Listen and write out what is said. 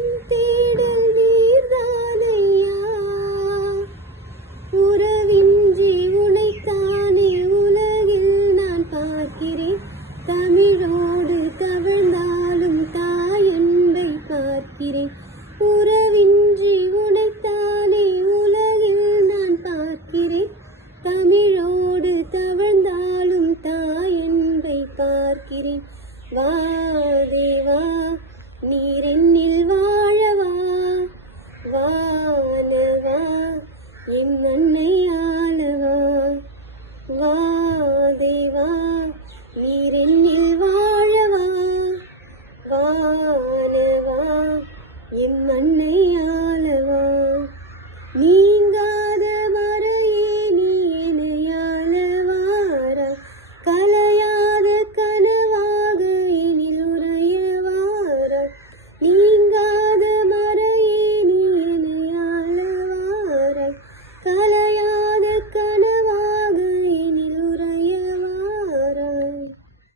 என் தேடல் நீர்தானையா, உறவின்றி உனைத்தானே உலகில் நான் பார்க்கிறேன். தமிழோடு தவழ்ந்தாலும் தாயன்பை பார்க்கிறேன். உறவின்றி உனைத்தானே உலகில் நான் பார்க்கிறேன். தமிழோடு தவழ்ந்தாலும் தாயன்பை பார்க்கிறேன். வா தேவா நீரென்னில் வாழவா, வானவா என் மண்ணை ஆளவா. வா தேவா நீரென்னில் வாழவா, வானவா என் மண்ணை